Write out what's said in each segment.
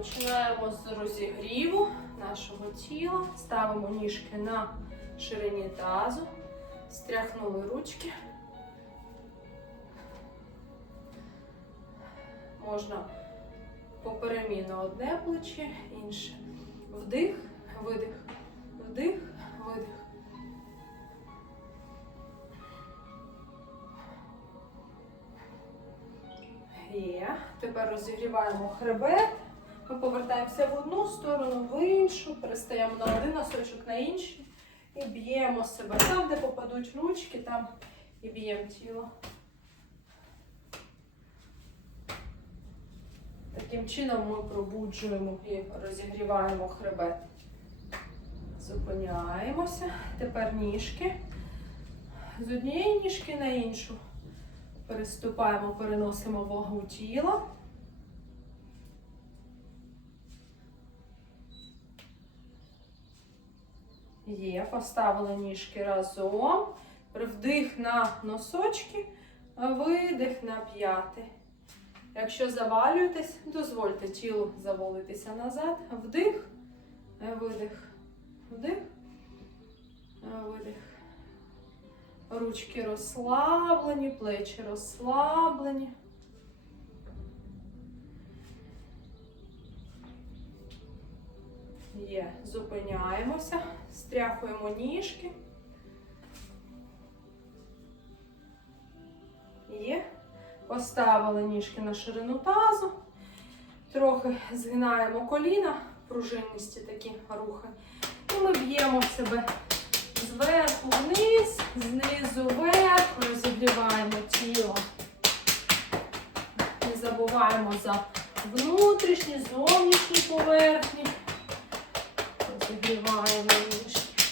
Починаємо з розігріву нашого тіла. Ставимо ніжки на ширині тазу. Стряхнули ручки. Можна поперемінно одне плече, інше. Вдих, видих, вдих, видих. Є. Тепер розігріваємо хребет. Ми повертаємося в одну сторону, в іншу, перестаємо на один носочок на інший. І б'ємо себе. Там, де попадуть ручки, там і б'ємо тіло. Таким чином ми пробуджуємо і розігріваємо хребет. Зупиняємося. Тепер ніжки. З однієї ніжки на іншу. Переступаємо, переносимо вагу тіла. Є, поставили ніжки разом. Вдих на носочки, видих на п'яти. Якщо завалюєтесь, дозвольте тілу завалитися назад. Вдих, видих, вдих, видих. Ручки розслаблені, плечі розслаблені. Є, зупиняємося, стряхуємо ніжки. Є. Поставили ніжки на ширину тазу. Трохи згинаємо коліна, пружинністі такі рухи. І ми б'ємо себе зверху вниз, знизу вверх, розігріваємо тіло. Не забуваємо за внутрішні, зовнішні поверхні. Ніжки.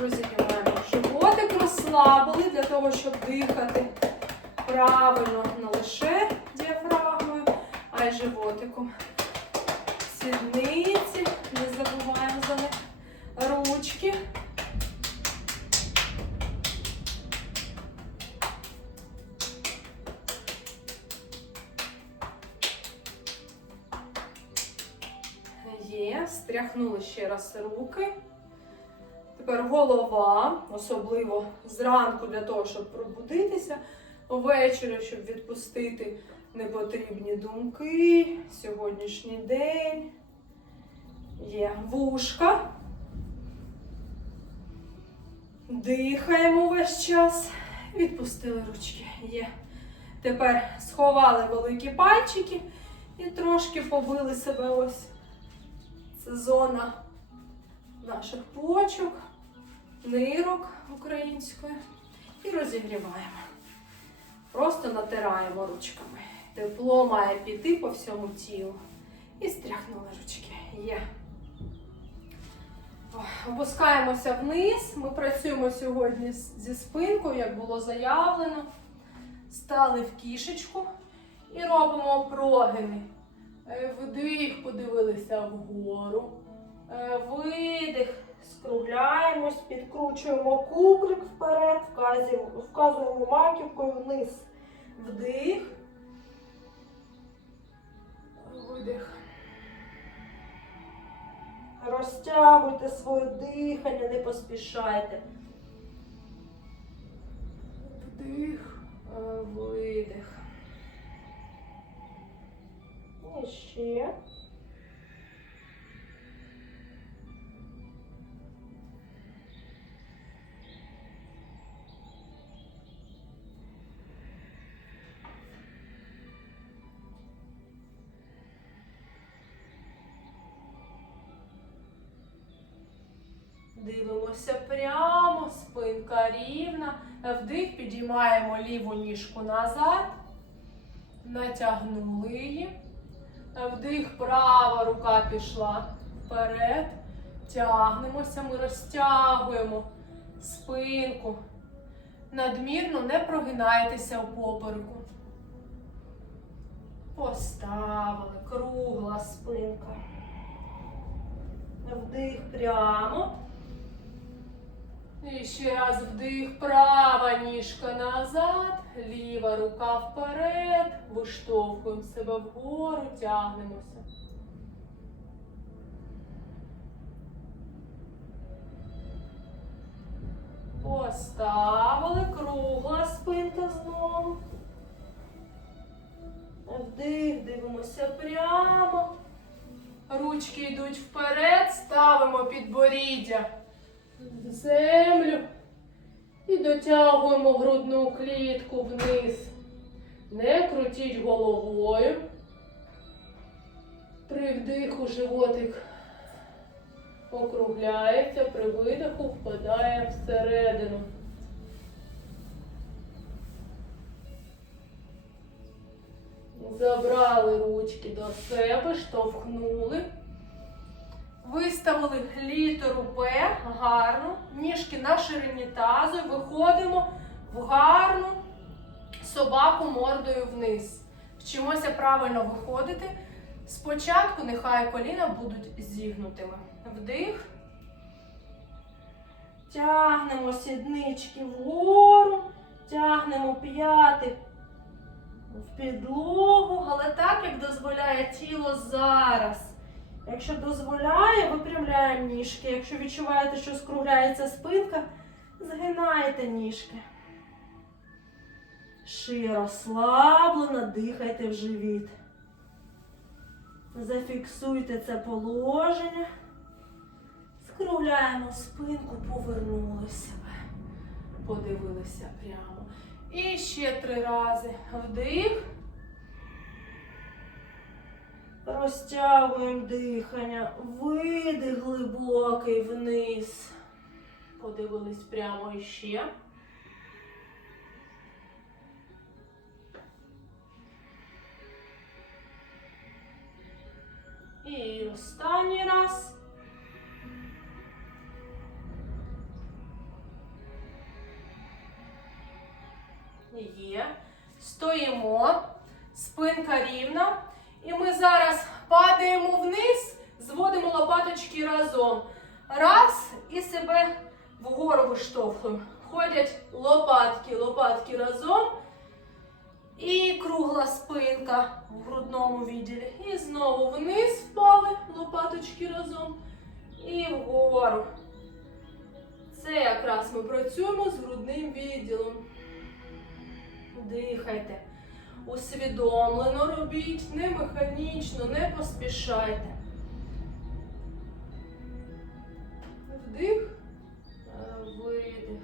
Розігріваємо животик, розслабили для того, щоб дихати правильно не лише діафрагмою, а й животиком. Сідниці, не забуваємо за них. Ручки. Є, стряхнули ще раз руки. Тепер голова, особливо зранку для того, щоб пробудитися, ввечері, щоб відпустити непотрібні думки, сьогоднішній день. Є вушка. Дихаємо весь час. Відпустили ручки. Є. Тепер сховали великі пальчики і трошки побили себе ось. Це зона наших почок, нирок української. І розігріваємо. Просто натираємо ручками. Тепло має піти по всьому тілу. І стряхнули ручки. Є. Опускаємося вниз. Ми працюємо сьогодні зі спинкою, як було заявлено. Стали в кішечку і робимо прогини. Е, Вдих, подивилися вгору. Е, Видих, скругляємось, підкручуємо кубрик вперед, вказуємо, маківкою вниз. Вдих. Видих. Розтягуйте своє дихання, не поспішайте. Вдих, е, видих. І ще. Дивимося прямо, спинка рівна. Вдих, підіймаємо ліву ніжку назад. Натягнули її. Вдих, права рука пішла вперед. Тягнемося, ми розтягуємо спинку. Надмірно не прогинайтеся у попереку. Поставили кругла спинка. Вдих прямо. І ще раз вдих, права ніжка назад. Ліва рука вперед. Виштовхуємо себе вгору, тягнемося. Поставили кругла спинка знову. Вдих, дивимося прямо. Ручки йдуть вперед, ставимо підборіддя в землю і дотягуємо грудну клітку вниз. Не крутіть головою. При вдиху животик округляється, при видиху впадає всередину. Забрали ручки до себе, штовхнули. Виставили літеру П гарно, ніжки на ширині тазу, виходимо в гарну собаку мордою вниз. Вчимося правильно виходити. Спочатку нехай коліна будуть зігнутими. Вдих. Тягнемо сіднички вгору, тягнемо п'яти в підлогу, але так, як дозволяє тіло зараз. Якщо дозволяє, випрямляємо ніжки. Якщо відчуваєте, що скругляється спинка, згинаєте ніжки. Шия розслаблена, дихайте в живіт. Зафіксуйте це положення. Скругляємо спинку, повернули себе. Подивилися прямо. І ще три рази. Вдих. Розтягуємо дихання. Видих глибокий вниз. Подивились прямо іще. І останній раз. Є. Стоїмо. Спинка рівна. І ми зараз падаємо вниз, зводимо лопаточки разом. Раз і себе вгору виштовхуємо. Ходять лопатки, лопатки разом. І кругла спинка в грудному відділі. І знову вниз впали лопаточки разом. І вгору. Це якраз ми працюємо з грудним відділом. Дихайте. Усвідомлено робіть, не механічно, не поспішайте. Вдих, е, видих.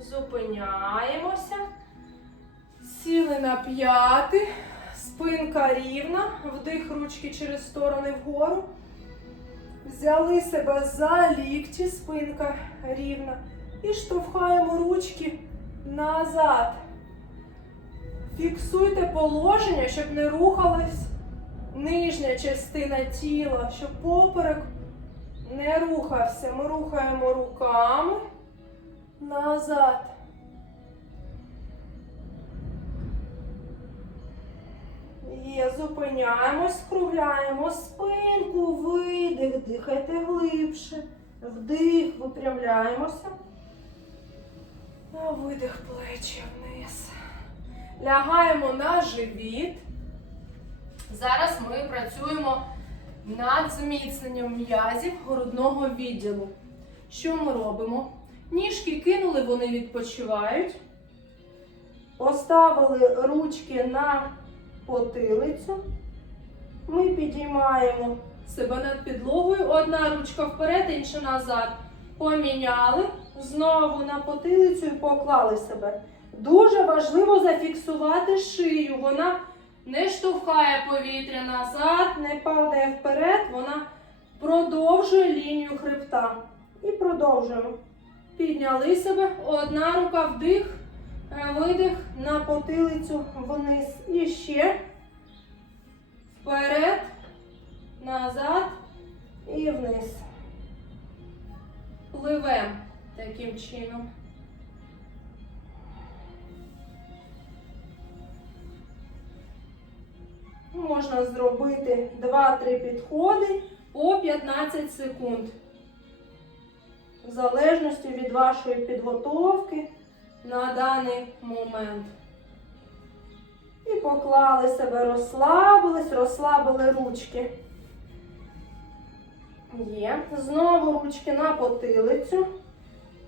Зупиняємося. Сіли на п'яти. Спинка рівна. Вдих ручки через сторони вгору. Взяли себе за лікті, спинка рівна. І штовхаємо ручки назад. Фіксуйте положення, щоб не рухалась нижня частина тіла, щоб поперек не рухався. Ми рухаємо руками назад. Є, зупиняємось, скругляємо спинку, видих, дихайте глибше. Вдих, випрямляємося. А Видих плечі вниз. Лягаємо на живіт. Зараз ми працюємо над зміцненням м'язів грудного відділу. Що ми робимо? Ніжки кинули, вони відпочивають. Поставили ручки на потилицю. Ми підіймаємо себе над підлогою. Одна ручка вперед, інша назад. Поміняли. Знову на потилицю і поклали себе. Дуже важливо зафіксувати шию. Вона не штовхає повітря назад, не падає вперед, вона продовжує лінію хребта. І продовжуємо. Підняли себе. Одна рука вдих, е, видих на потилицю вниз. І ще. Вперед, назад і вниз. Пливемо таким чином. Можна зробити 2-3 підходи по 15 секунд. в залежності від вашої підготовки на даний момент. І поклали себе, розслабились, розслабили ручки. Є. Знову ручки на потилицю.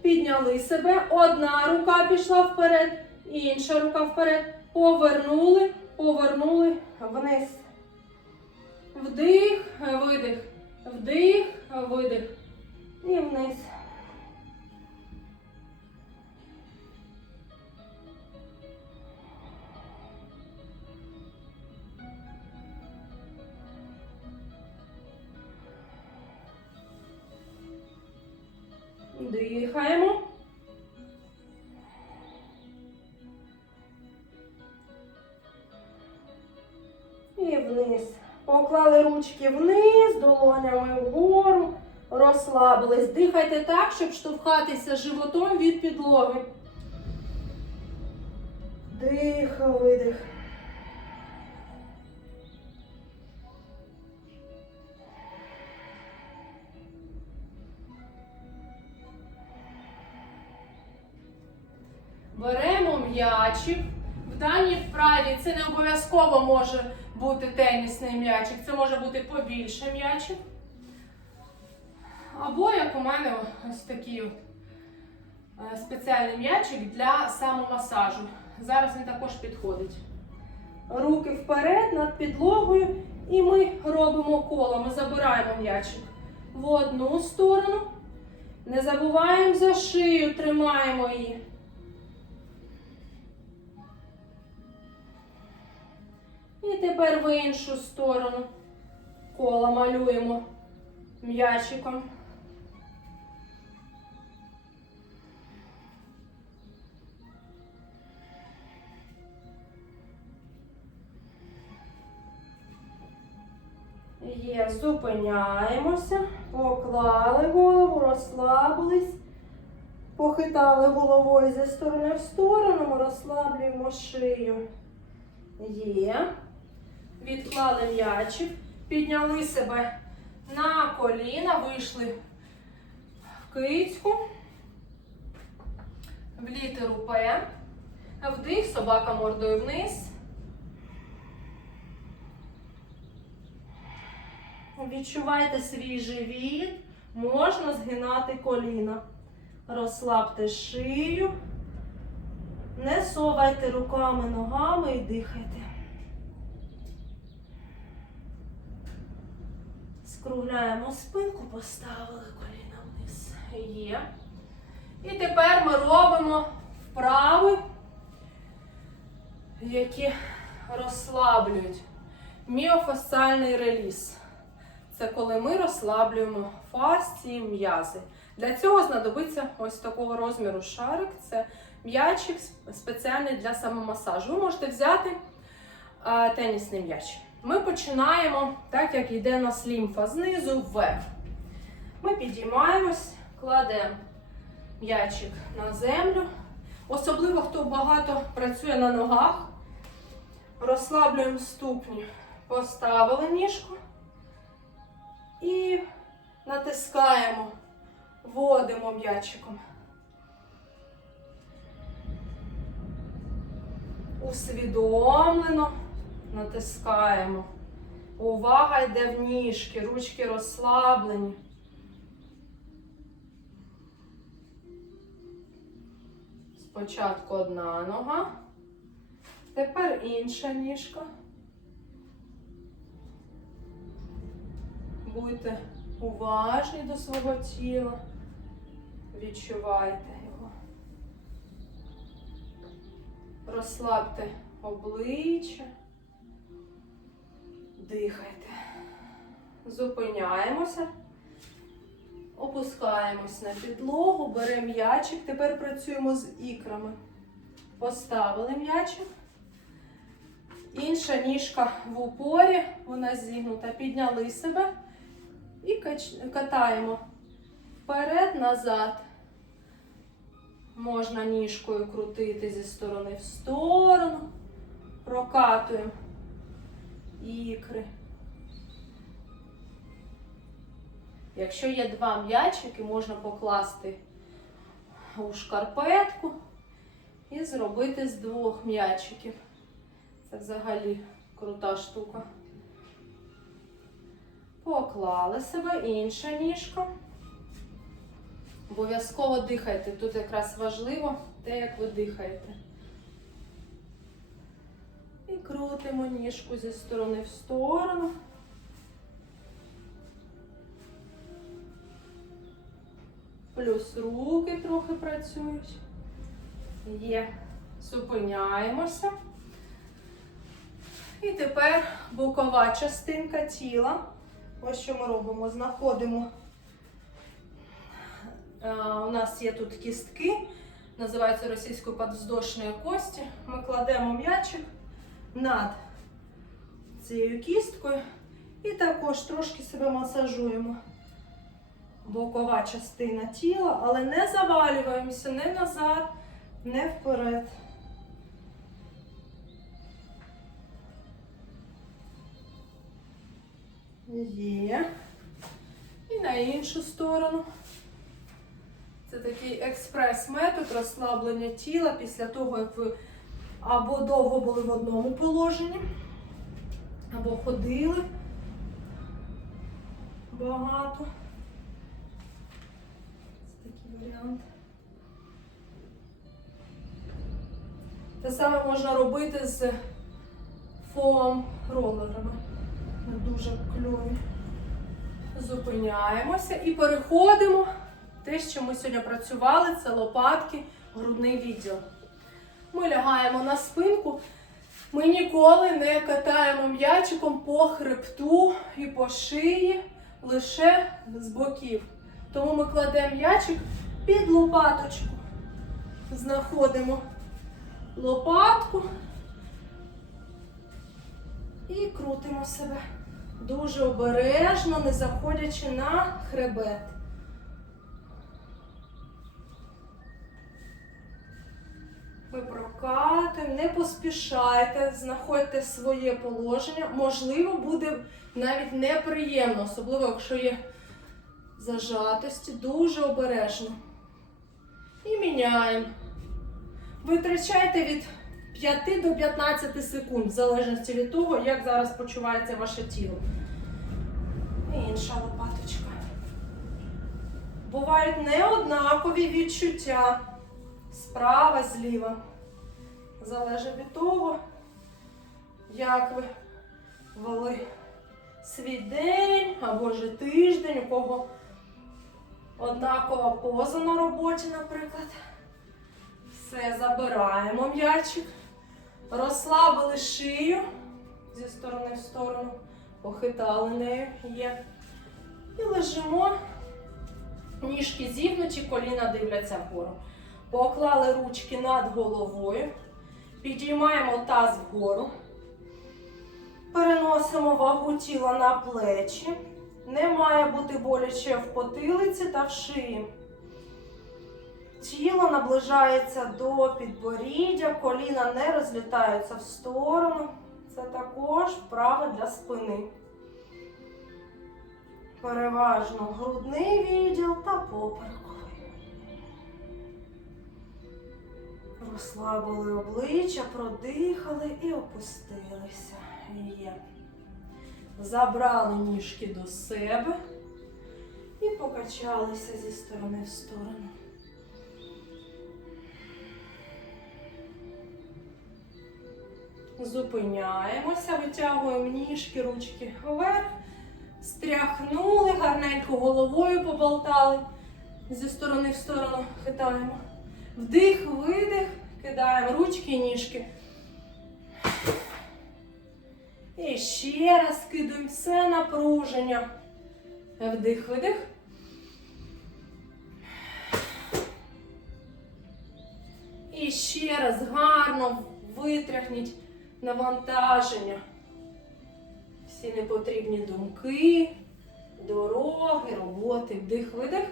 Підняли себе. Одна рука пішла вперед, інша рука вперед. Повернули, повернули вниз. Вдих, видих. Вдих, видих. І вниз. Дихаємо. І вниз. Поклали ручки вниз, долонями вгору, розслабились. Дихайте так, щоб штовхатися животом від підлоги. Дих, видих. Обов'язково може бути тенісний м'ячик, це може бути побільше м'ячик. Або, як у мене, ось такий е, спеціальний м'ячик для самомасажу. Зараз він також підходить. Руки вперед над підлогою, і ми робимо коло. Ми забираємо м'ячик в одну сторону. Не забуваємо за шию, тримаємо її. І тепер в іншу сторону коло малюємо м'ячиком. Є, зупиняємося, поклали голову, розслабились, похитали головою зі сторони в сторону, розслаблюємо шию. Є. Відклали м'ячик, підняли себе на коліна, вийшли в кицьку, в літеру П. Вдих, собака мордою вниз. Відчувайте свій живіт, можна згинати коліна. Розслабте шию, не совайте руками, ногами і дихайте. Скругляємо спинку, поставили коліна вниз. Є. І тепер ми робимо вправи, які розслаблюють міофасціальний реліз. Це коли ми розслаблюємо фасції м'язи. Для цього знадобиться ось такого розміру шарик. Це м'ячик спеціальний для самомасажу. Ви можете взяти тенісний м'яч. Ми починаємо так, як йде нас лімфа, знизу вверх. Ми підіймаємось, кладемо м'ячик на землю. Особливо, хто багато працює на ногах. Розслаблюємо ступні, поставили ніжку і натискаємо, вводимо м'ячиком. Усвідомлено натискаємо. Увага йде в ніжки, ручки розслаблені. Спочатку одна нога, тепер інша ніжка. Будьте уважні до свого тіла, відчувайте його. Розслабте обличчя, дихайте. Зупиняємося, опускаємось на підлогу, беремо м'ячик. Тепер працюємо з ікрами. Поставили м'ячик. Інша ніжка в упорі, вона зігнута. Підняли себе і катаємо вперед, назад. Можна ніжкою крутити зі сторони в сторону. Прокатуємо ікри. Якщо є два м'ячики, можна покласти у шкарпетку і зробити з двох м'ячиків. Це взагалі крута штука. Поклали себе інша ніжка. Обов'язково дихайте. Тут якраз важливо те, як ви дихаєте. Крутимо ніжку зі сторони в сторону. Плюс руки трохи працюють. Є. Зупиняємося. І тепер бокова частинка тіла. Ось що ми робимо. Знаходимо. Е, У нас є тут кістки, називаються російською подвздошної кості. Ми кладемо м'ячик над цією кісткою і також трошки себе масажуємо. Бокова частина тіла, але не завалюємося не назад, не вперед. Є. І на іншу сторону. Це такий експрес-метод розслаблення тіла після того, як ви або довго були в одному положенні, або ходили багато. Це такий варіант. Те саме можна робити з фоам ролерами. Дуже кльові. Зупиняємося і переходимо. Те, що ми сьогодні працювали, це лопатки, грудний відділ. Ми лягаємо на спинку. Ми ніколи не катаємо м'ячиком по хребту і по шиї, лише з боків. Тому ми кладемо м'ячик під лопаточку. Знаходимо лопатку і крутимо себе. Дуже обережно, не заходячи на хребет. Ми прокатуємо, не поспішайте, знаходьте своє положення. Можливо, буде навіть неприємно, особливо, якщо є зажатості, дуже обережно. І міняємо. Витрачайте від 5 до 15 секунд, в залежності від того, як зараз почувається ваше тіло. І інша лопаточка. Бувають неоднакові відчуття справа, зліва. Залежить від того, як ви вели свій день або ж тиждень, у кого однакова поза на роботі, наприклад. Все, забираємо м'ячик, розслабили шию зі сторони в сторону, похитали нею є. І лежимо, ніжки зігнуті, коліна дивляться вгору. Поклали ручки над головою, підіймаємо таз вгору, переносимо вагу тіла на плечі. Не має бути боляче в потилиці та в шиї. Тіло наближається до підборіддя, коліна не розлітаються в сторону. Це також вправа для спини. Переважно грудний відділ та поперековий. Розслабили обличчя, продихали і опустилися. Є. Забрали ніжки до себе і покачалися зі сторони в сторону. Зупиняємося, витягуємо ніжки, ручки вверх, стряхнули, гарненько головою поболтали, зі сторони в сторону хитаємо. Вдих, видих, кидаємо ручки, ніжки. І ще раз кидаємо все напруження. Вдих, видих. І ще раз гарно витряхніть навантаження. Всі непотрібні думки, дороги, роботи, вдих, видих.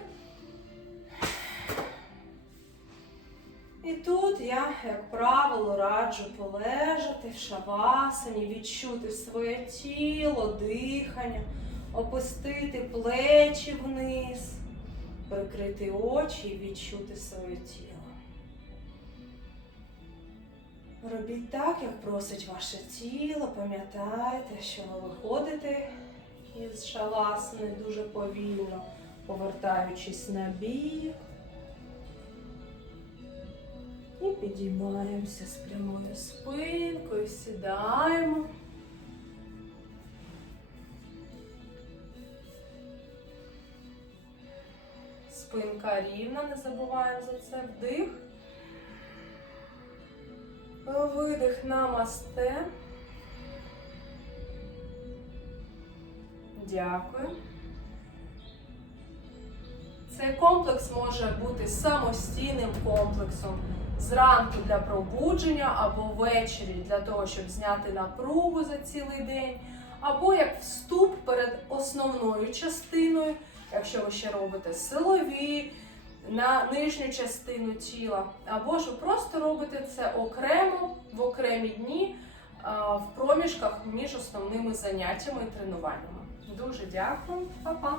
Тут я, як правило, раджу полежати в шавасані, відчути своє тіло, дихання, опустити плечі вниз, прикрити очі і відчути своє тіло. Робіть так, як просить ваше тіло. Пам'ятайте, що ви виходите із шаласни дуже повільно, повертаючись на бік. І підіймаємося з прямою спинкою, сідаємо. Спинка рівна, не забуваємо за це. Вдих. Видих намасте. Дякую. Цей комплекс може бути самостійним комплексом зранку для пробудження або ввечері для того, щоб зняти напругу за цілий день, або як вступ перед основною частиною, якщо ви ще робите силові на нижню частину тіла, або ж ви просто робите це окремо в окремі дні в проміжках між основними заняттями і тренуваннями. Дуже дякую, Па-па!